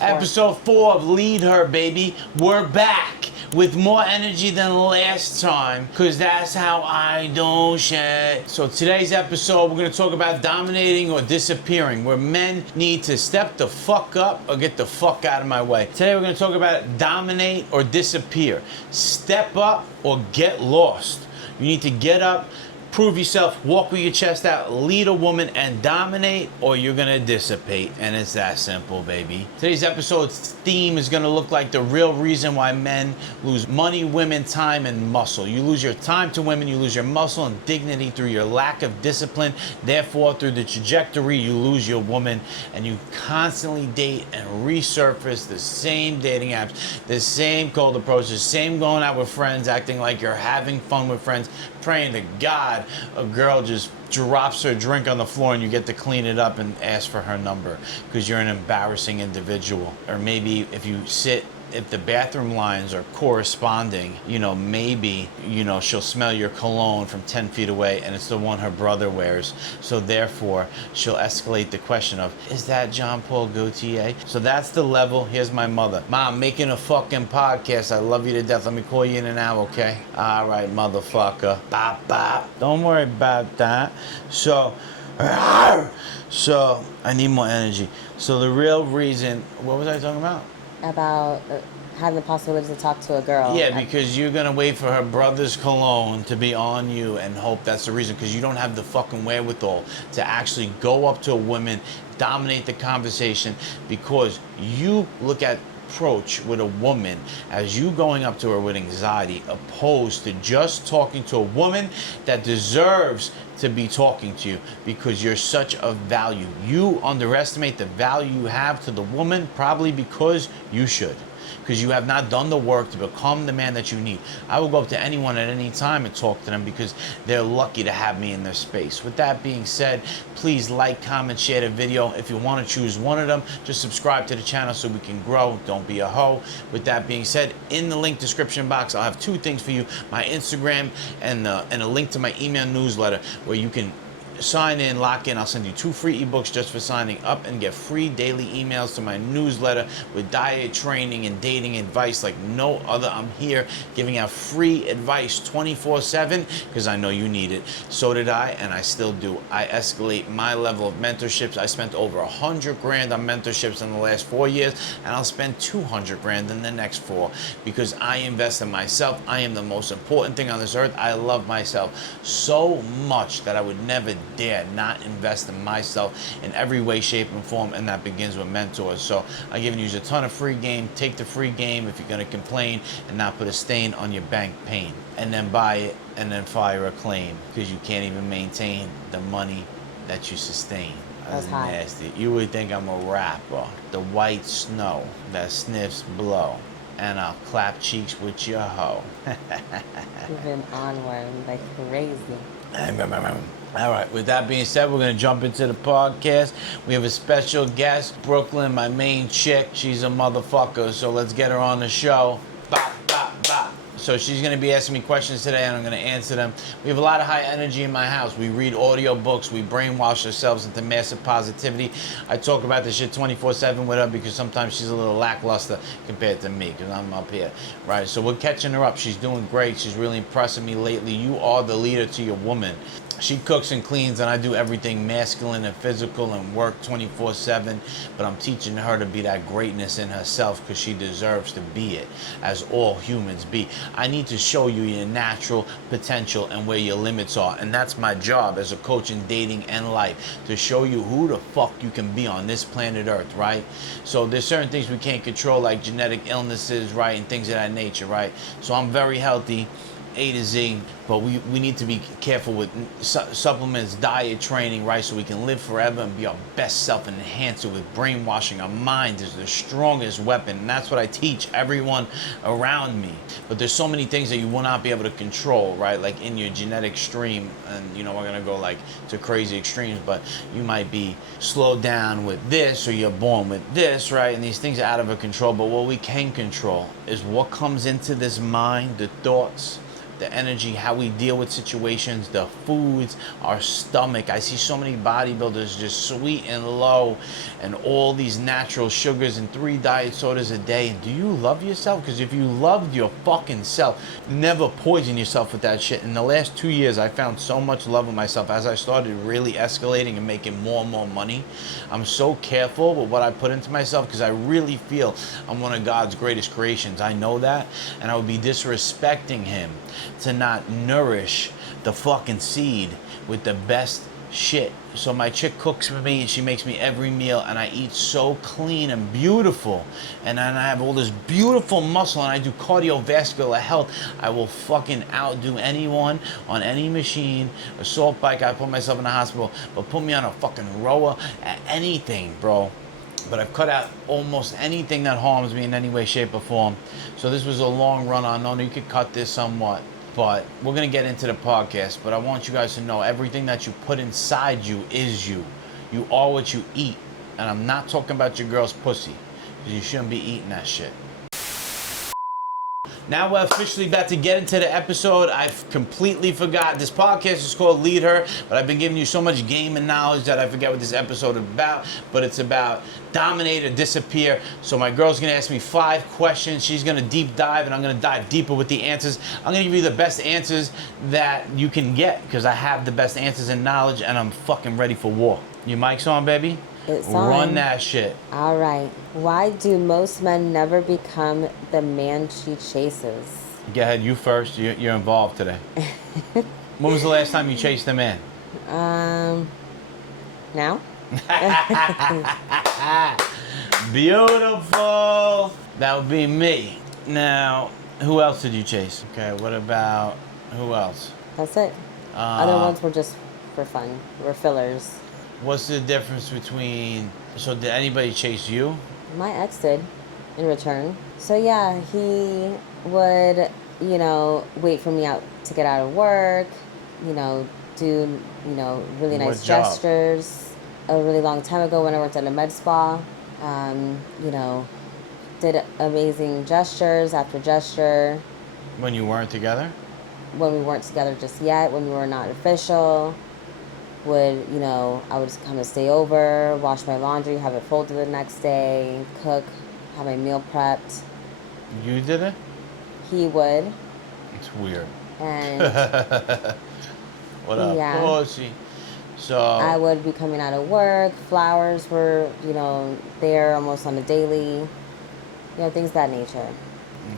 Episode 4 of Lead Her, baby. We're back with more energy than last time, because that's how I do shit. So today's episode, we're going to talk about dominating or disappearing, where men need to step the fuck up or get the fuck out of my way. Today we're going to talk about dominate or disappear. Step up or get lost. You need to get up, prove yourself, walk with your chest out, lead a woman, and dominate, or you're gonna dissipate. And it's that simple, baby. Today's episode's theme is gonna look like the real reason why men lose money, women, time, and muscle. You lose your time to women, you lose your muscle and dignity through your lack of discipline. Therefore, through the trajectory, you lose your woman, and you constantly date and resurface the same dating apps, the same cold approach, the same going out with friends, acting like you're having fun with friends, praying to God a girl just drops her drink on the floor and you get to clean it up and ask for her number because you're an embarrassing individual. Or maybe if the bathroom lines are corresponding, maybe, she'll smell your cologne from 10 feet away and it's the one her brother wears. So therefore, she'll escalate the question of, is that John Paul Gaultier? So that's the level. Here's my mother. Mom, making a fucking podcast. I love you to death. Let me call you in an hour, okay? All right, motherfucker. Bop, bop. Don't worry about that. So I need more energy. So the real reason, what was I talking about? About having the possibility to talk to a girl. Yeah, because you're going to wait for her brother's cologne to be on you and hope that's the reason, because you don't have the fucking wherewithal to actually go up to a woman, dominate the conversation, because you look at approach with a woman as you going up to her with anxiety, opposed to just talking to a woman that deserves to be talking to you because you're such of value. You underestimate the value you have to the woman, probably because you should. Because you have not done the work to become the man that you need. I will go up to anyone at any time and talk to them because they're lucky to have me in their space. With that being said, please like, comment, share the video. If you want to choose one of them, just subscribe to the channel so we can grow. Don't be a hoe. With that being said, in the link description box, I'll have two things for you. My Instagram and a link to my email newsletter where you can sign in, lock in. I'll send you 2 free ebooks just for signing up and get free daily emails to my newsletter with diet training and dating advice like no other. I'm here giving out free advice 24/7 because I know you need it. So did I, and I still do. I escalate my level of mentorships. I spent over $100 grand on mentorships in the last 4 years, and I'll spend $200 grand in the next 4 because I invest in myself. I am the most important thing on this earth. I love myself so much that I would never dare not invest in myself in every way, shape, and form, and that begins with mentors. So I'm giving you a ton of free game. Take the free game if you're going to complain and not put a stain on your bank pain, and then buy it and then file a claim because you can't even maintain the money that you sustain. That's nasty. You would think I'm a rapper. The white snow that sniffs blow, and I'll clap cheeks with your hoe. Moving onward like crazy. All right, with that being said, we're going to jump into the podcast. We have a special guest, Brooklyn, my main chick. She's a motherfucker, so let's get her on the show. Bop, bop, bop. So she's going to be asking me questions today, and I'm going to answer them. We have a lot of high energy in my house. We read audio books. We brainwash ourselves into massive positivity. I talk about this shit 24/7 with her because sometimes she's a little lackluster compared to me because I'm up here, right? So we're catching her up. She's doing great. She's really impressing me lately. You are the leader to your woman. She cooks and cleans, and I do everything masculine and physical and work 24/7, but I'm teaching her to be that greatness in herself because she deserves to be it, as all humans be. I need to show you your natural potential and where your limits are, and that's my job as a coach in dating and life, to show you who the fuck you can be on this planet Earth, right? So there's certain things we can't control, like genetic illnesses, right, and things of that nature, right? So I'm very healthy, A to Z, but we need to be careful with supplements, diet, training, right? So we can live forever and be our best self and enhance it with brainwashing. Our mind is the strongest weapon, and that's what I teach everyone around me. But there's so many things that you will not be able to control, right? Like in your genetic stream, and we're gonna go like to crazy extremes, but you might be slowed down with this, or you're born with this, right? And these things are out of our control, but what we can control is what comes into this mind, the thoughts, the energy, how we deal with situations, the foods, our stomach. I see so many bodybuilders just sweet and low and all these natural sugars and 3 diet sodas a day. And do you love yourself? Because if you loved your fucking self, never poison yourself with that shit. In the last 2 years, I found so much love with myself as I started really escalating and making more and more money. I'm so careful with what I put into myself because I really feel I'm one of God's greatest creations. I know that, and I would be disrespecting him to not nourish the fucking seed with the best shit. So my chick cooks for me and she makes me every meal, and I eat so clean and beautiful, and then I have all this beautiful muscle, and I do cardiovascular health. I will fucking outdo anyone on any machine, assault bike. I put myself in the hospital, but put me on a fucking rower, anything, bro. But I've cut out almost anything that harms me in any way, shape, or form. So this was a long run. I know you could cut this somewhat, but we're going to get into the podcast. But I want you guys to know everything that you put inside you is you. You are what you eat. And I'm not talking about your girl's pussy, because you shouldn't be eating that shit. Now we're officially about to get into the episode. I've completely forgot. This podcast is called Lead Her, but I've been giving you so much game and knowledge that I forget what this episode is about. But it's about dominate or disappear. So my girl's going to ask me 5 questions. She's going to deep dive, and I'm going to dive deeper with the answers. I'm going to give you the best answers that you can get, because I have the best answers and knowledge, and I'm fucking ready for war. Your mic's on, baby? It's on. Run that shit. All right. Why do most men never become the man she chases? Go ahead, you first. You're involved today. When was the last time you chased a man? Now? Beautiful. That would be me. Now, who else did you chase? Okay, what about, who else? That's it. Other ones were just for fun. Were fillers. What's the difference between, so did anybody chase you? My ex did, in return. So yeah, he would, wait for me out to get out of work, do, really What nice job? gestures. A really long time ago when I worked at a med spa, did amazing gestures after gesture. When you weren't together? When we weren't together just yet, when we were not official, I would just come and stay over, wash my laundry, have it folded the next day, cook, have my meal prepped. You did it? He would. It's weird. And What up, Yeah. pussy? So I would be coming out of work, flowers were, there almost on a daily, things of that nature.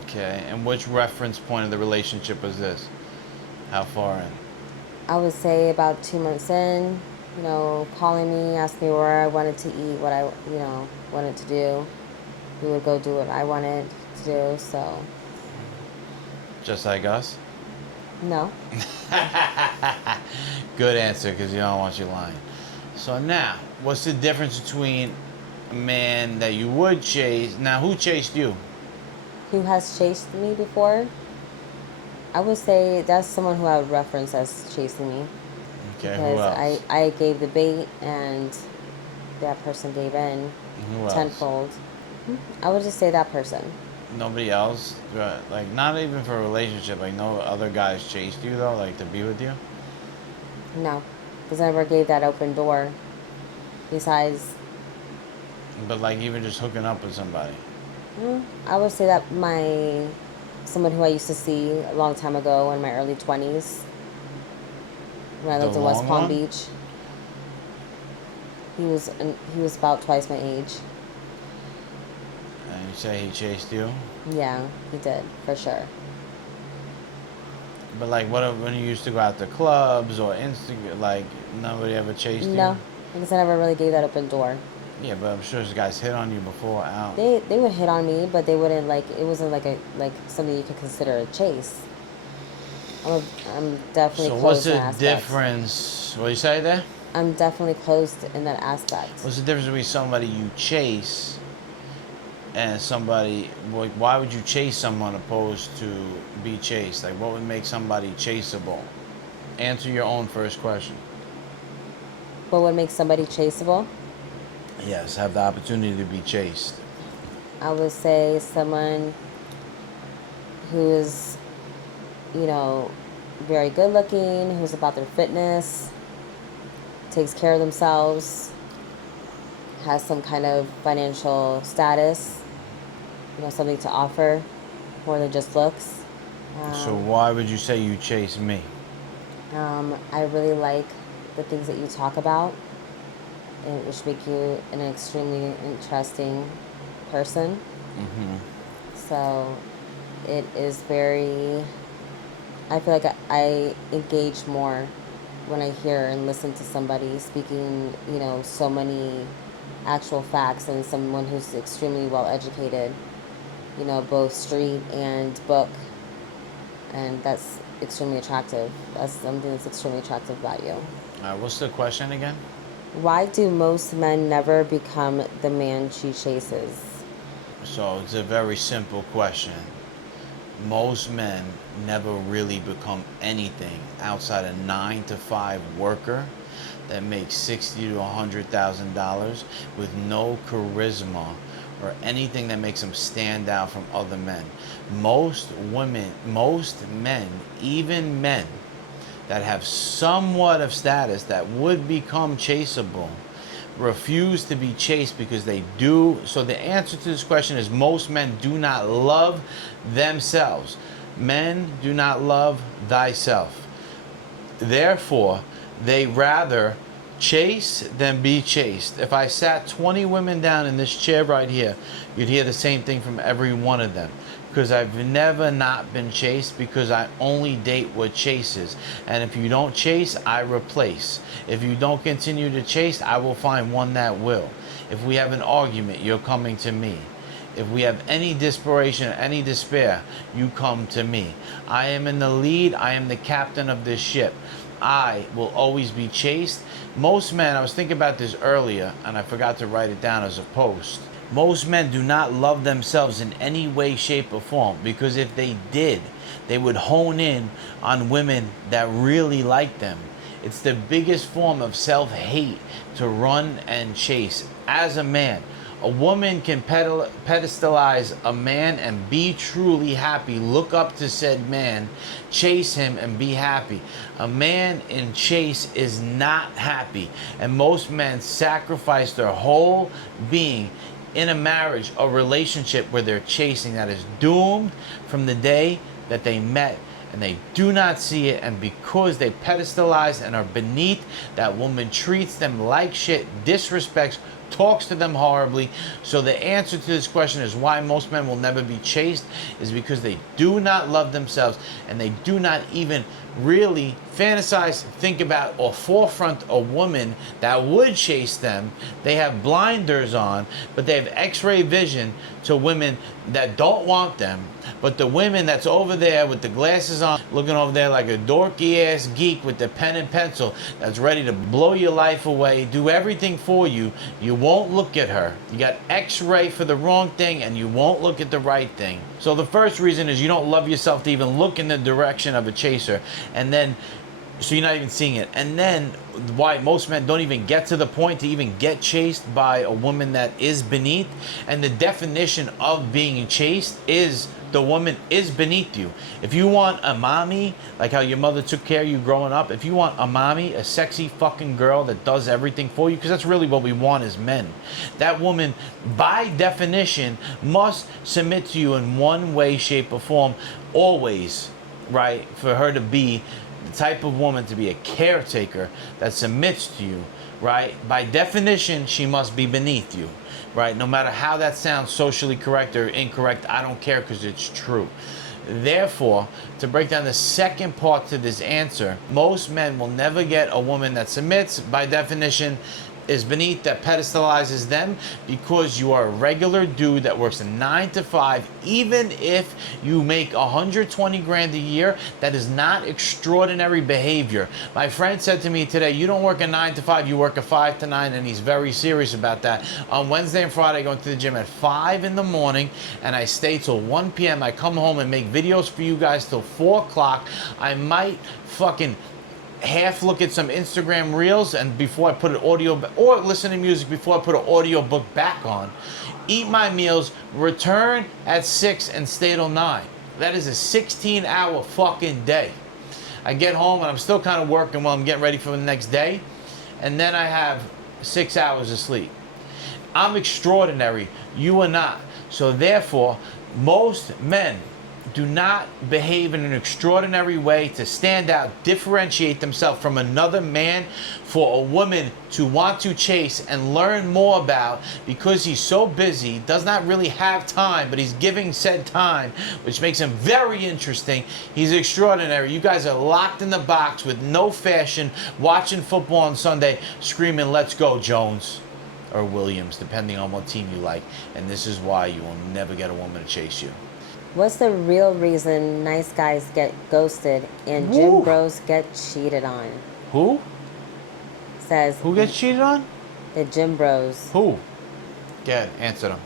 okay, and which reference point of the relationship was this? How far in? I would say about 2 months in, calling me, asking me where I wanted to eat, what I, wanted to do. We would go do what I wanted to do, so Just like us? no. Good answer, because you don't want you lying. So now, what's the difference between a man that you would chase? Now, who chased you? Who has chased me before? I would say that's someone who I would reference as chasing me. Okay, who Because else? I gave the bait and that person gave in Who else? tenfold. I would just say that person. Nobody else? Like, not even for a relationship. Like, no other guys chased you, though, like, to be with you? No. Because I never gave that open door. Besides, But, like, even just hooking up with somebody. I would say that someone who I used to see a long time ago in my early 20s, when I The lived in West long Palm one? Beach. He was about twice my age. And you say he chased you? Yeah, he did, for sure. But, like, what when you used to go out to clubs or Instagram, like, nobody ever chased you? No, because I never really gave that open door. Yeah, but I'm sure these guys hit on you before out. They would hit on me, but they wouldn't it wasn't like something you could consider a chase. I'm definitely So closed what's in the that aspect. difference? What do you say there? I'm definitely closed in that aspect. What's the difference between somebody you chase and somebody? Why would you chase someone opposed to be chased? Like, what would make somebody chaseable? Answer your own first question. What would make somebody chaseable? Yes, have the opportunity to be chased. I would say someone who is you know, very good looking, who's about their fitness, takes care of themselves, has some kind of financial status, you know, something to offer more than just looks. So why would you say you chase me? I really like the things that you talk about, which make you an extremely interesting person. So it is very, I feel like I engage more when I hear and listen to somebody speaking, you know, so many actual facts, and someone who's extremely well educated, you know, both street and book. And that's extremely attractive. That's something that's extremely attractive about you. What's the question again? Why do most men never become the man she chases? So it's a very simple question. Most men never really become anything outside a 9 to 5 worker that makes $60,000 to $100,000 with no charisma or anything that makes them stand out from other men. Most men, even men that have somewhat of status that would become chaseable, refuse to be chased because they do. So the answer to this question is most men do not love themselves. Men do not love thyself. Therefore, they rather chase than be chased. If I sat 20 women down in this chair right here, you'd hear the same thing from every one of them. Because I've never not been chased, because I only date what chases. And if you don't chase, I replace. If you don't continue to chase, I will find one that will. If we have an argument, you're coming to me. If we have any desperation, any despair, you come to me. I am in the lead. I am the captain of this ship. I will always be chased. Most men, I was thinking about this earlier, and I forgot to write it down as a post. Most men do not love themselves in any way, shape, or form, because if they did, they would hone in on women that really like them. It's the biggest form of self-hate to run and chase. As a man, a woman can pedestalize a man and be truly happy. Look up to said man, chase him, and be happy. A man in chase is not happy. And most men sacrifice their whole being in a marriage, a relationship where they're chasing, that is doomed from the day that they met. And they do not see it, and because they pedestalize and are beneath, that woman treats them like shit, disrespects, talks to them horribly. So the answer to this question is why most men will never be chased is because they do not love themselves, and they do not even really fantasize, think about, or forefront a woman that would chase them. They have blinders on, but they have x-ray vision to women that don't want them. But the women that's over there with the glasses on, looking over there like a dorky ass geek with the pen and pencil that's ready to blow your life away, do everything for you, you won't look at her. You got x-ray for the wrong thing, and you won't look at the right thing. So the first reason is you don't love yourself to even look in the direction of a chaser. And then, so you're not even seeing it. And then why most men don't even get to the point to even get chased by a woman that is beneath. And the definition of being chased is the woman is beneath you. If you want a mommy, like how your mother took care of you growing up, if you want a mommy, a sexy fucking girl that does everything for you, because that's really what we want as men, that woman by definition must submit to you in one way, shape, or form, always, right? For her to be the type of woman to be a caretaker that submits to you, right? By definition, she must be beneath you, right? No matter how that sounds socially correct or incorrect, I don't care, because it's true. Therefore, to break down the second part to this answer, most men will never get a woman that submits, by definition, is beneath, that pedestalizes them, because you are a regular dude that works a 9 to 5. Even if you make 120 grand a year, that is not extraordinary behavior. My friend said to me today, you don't work a 9 to 5, you work a 5 to 9, and he's very serious about that. On Wednesday and Friday, I go to the gym at 5 in the morning, and I stay till 1 p.m. I come home and make videos for you guys till 4 o'clock. I might fucking half look at some Instagram reels and before I put an audio, or listen to music before I put an audio book back on, eat my meals, return at 6 and stay till 9. That is a 16-hour fucking day. I get home and I'm still kind of working while I'm getting ready for the next day. And then I have 6 hours of sleep. I'm extraordinary. You are not. So therefore, most men do not behave in an extraordinary way to stand out, differentiate themselves from another man for a woman to want to chase and learn more about, because he's so busy, does not really have time, but he's giving said time, which makes him very interesting. He's extraordinary. You guys are locked in the box with no fashion, watching football on Sunday, screaming, "Let's go, Jones," or Williams, depending on what team you like. And this is why you will never get a woman to chase you. What's the real reason nice guys get ghosted and Woo. gym bros get cheated on? Who? Says Who gets cheated on? the gym bros. Who? Get answer them.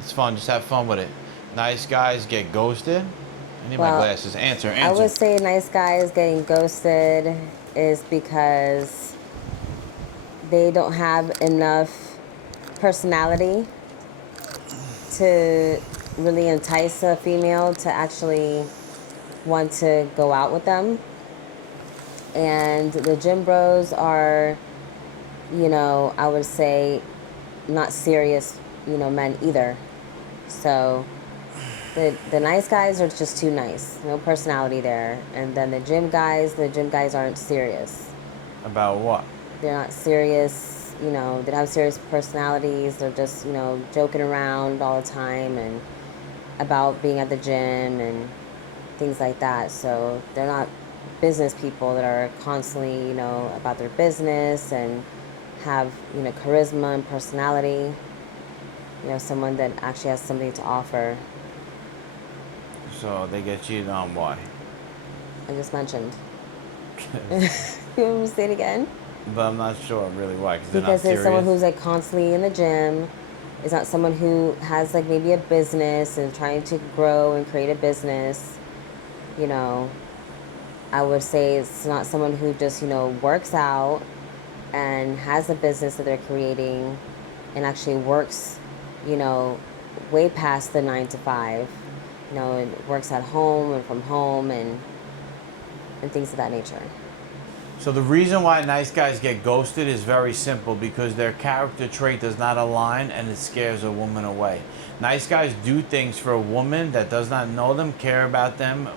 It's fun. Just have fun with it. Nice guys get ghosted. I need my Well, glasses. Answer. I would Answer. say nice guys getting ghosted is because they don't have enough personality to really entice a female to actually want to go out with them. And the gym bros are, I would say not serious, men either. So the nice guys are just too nice. No personality there. And then the gym guys aren't serious. About what? They're not serious, they don't have serious personalities. They're just, joking around all the time and about being at the gym and things like that. So they're not business people that are constantly, about their business and have, charisma and personality. Someone that actually has something to offer. So they get cheated on. Why? I just mentioned. You want me to say it again? But I'm not sure really why. Because they're not Because serious. it's someone who's like constantly in the gym. It's not someone who has like maybe a business and trying to grow and create a business. I would say it's not someone who just, works out and has a business that they're creating and actually works, way past the 9 to 5. And works at home and from home and things of that nature. So the reason why nice guys get ghosted is very simple, because their character trait does not align and it scares a woman away. Nice guys do things for a woman that does not know them, care about them.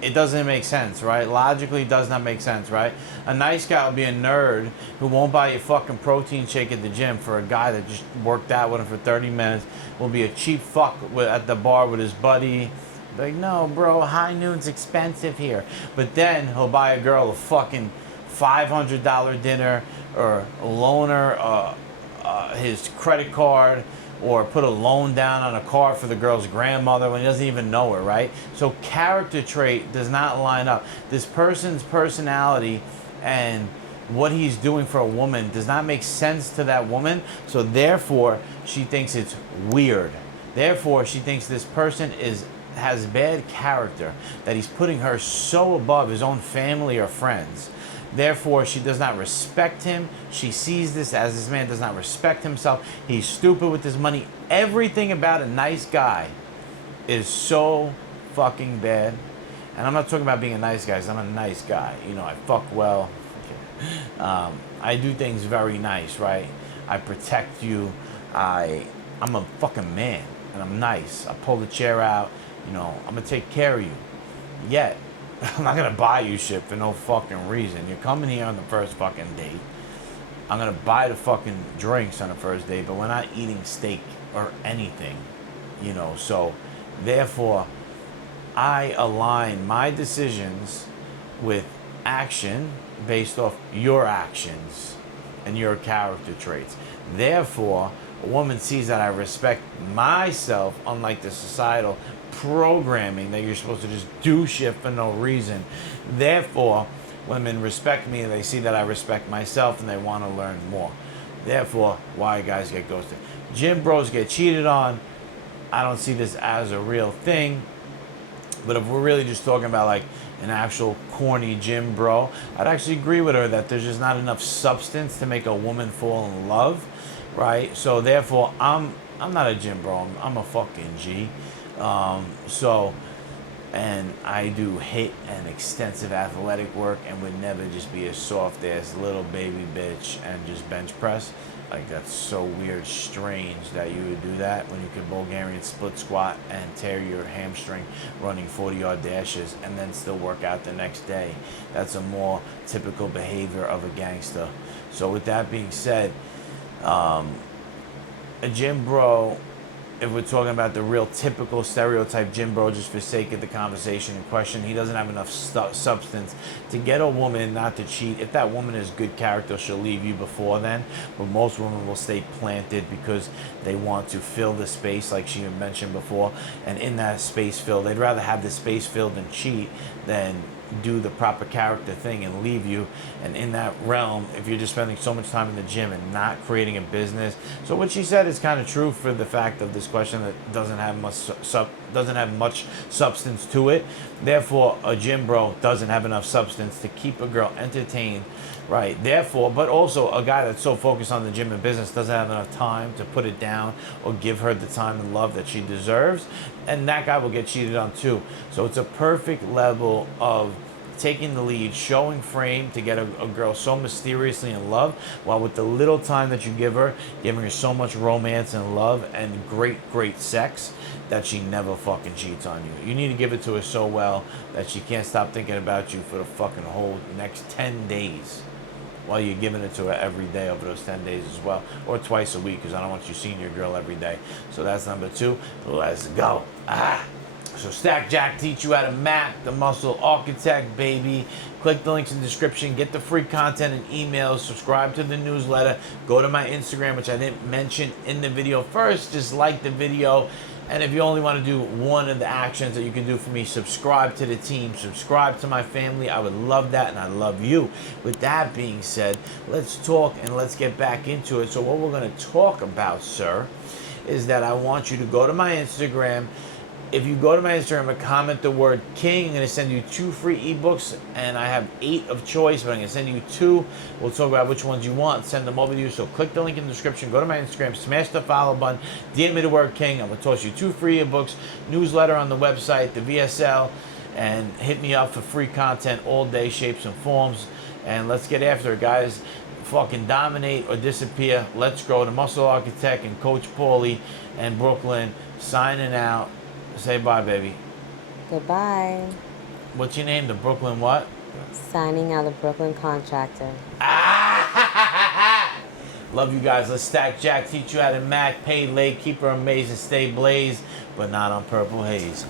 It doesn't make sense, right? Logically, it does not make sense, right? A nice guy will be a nerd who won't buy you fucking protein shake at the gym for a guy that just worked out with him for 30 minutes. Will be a cheap fuck at the bar with his buddy. Like, no, bro, high noon's expensive here. But then he'll buy a girl a fucking $500 dinner, or loan her his credit card, or put a loan down on a car for the girl's grandmother when he doesn't even know her, right? So character trait does not line up. This person's personality and what he's doing for a woman does not make sense to that woman. So therefore, she thinks it's weird. Therefore, she thinks this person has bad character, that he's putting her so above his own family or friends. Therefore, she does not respect him. She sees this as this man does not respect himself. He's stupid with his money. Everything about a nice guy is so fucking bad. And I'm not talking about being a nice guy, 'cause I'm a nice guy. I fuck well. I do things very nice, right? I protect you. I'm a fucking man, and I'm nice. I pull the chair out. I'm gonna take care of you. Yet, I'm not gonna buy you shit for no fucking reason. You're coming here on the first fucking date. I'm gonna buy the fucking drinks on the first date, but we're not eating steak or anything, So, therefore, I align my decisions with action based off your actions and your character traits. Therefore, a woman sees that I respect myself, unlike the societal programming that you're supposed to just do shit for no reason. Therefore, women respect me and they see that I respect myself and they want to learn more. Therefore, why guys get ghosted. Gym bros get cheated on. I don't see this as a real thing. But if we're really just talking about like an actual corny gym bro, I'd actually agree with her that there's just not enough substance to make a woman fall in love, right? So therefore, I'm not a gym bro. I'm a fucking G. So And I do HIIT and extensive athletic work and would never just be a soft ass little baby bitch and just bench press. Like, that's so weird, strange that you would do that when you can Bulgarian split squat and tear your hamstring running 40-yard dashes and then still work out the next day. That's a more typical behavior of a gangster. So with that being said, a gym bro, if we're talking about the real typical stereotype gym bro, just for sake of the conversation in question, he doesn't have enough substance to get a woman not to cheat. If that woman is good character, she'll leave you before then. But most women will stay planted because they want to fill the space, like she mentioned before. And in that space filled, they'd rather have the space filled and cheat than do the proper character thing and leave you. And in that realm, if you're just spending so much time in the gym and not creating a business, so what she said is kind of true for the fact of this question that doesn't have much substance to it. Therefore, a gym bro doesn't have enough substance to keep a girl entertained, right? Therefore, but also a guy that's so focused on the gym and business doesn't have enough time to put it down or give her the time and love that she deserves, and that guy will get cheated on too. So it's a perfect level of taking the lead, showing frame to get a girl so mysteriously in love, while with the little time that you give her, giving her so much romance and love and great sex that she never fucking cheats on you. You need to give it to her so well that she can't stop thinking about you for the fucking whole next 10 days. While you're giving it to her every day over those 10 days as well. Or twice a week, because I don't want you seeing your girl every day. So that's number 2. Let's go. So Stack Jack teach you how to map the muscle architect, baby. Click the links in the description. Get the free content and emails. Subscribe to the newsletter. Go to my Instagram, which I didn't mention in the video first. Just like the video. And if you only want to do one of the actions that you can do for me, subscribe to the team, subscribe to my family. I would love that, and I love you. With that being said, let's talk and let's get back into it. So what we're going to talk about, sir, is that I want you to go to my Instagram. If you go to my Instagram and comment the word King, I'm going to send you 2 free ebooks, and I have 8 of choice, but I'm going to send you 2. We'll talk about which ones you want, send them over to you. So click the link in the description, go to my Instagram, smash the follow button, DM me the word King. I'm going to toss you 2 free ebooks, newsletter on the website, the VSL, and hit me up for free content all day, shapes and forms. And let's get after it, guys. Fucking dominate or disappear. Let's go. The Muscle Architect and Coach Paulie and Brooklyn signing out. Say bye, baby. Goodbye. What's your name? The Brooklyn what? Signing out, the Brooklyn Contractor. Love you guys. Let's Stack Jack. Teach you how to Mac. Pay late. Keep her amazing. Stay blazed, but not on Purple Haze.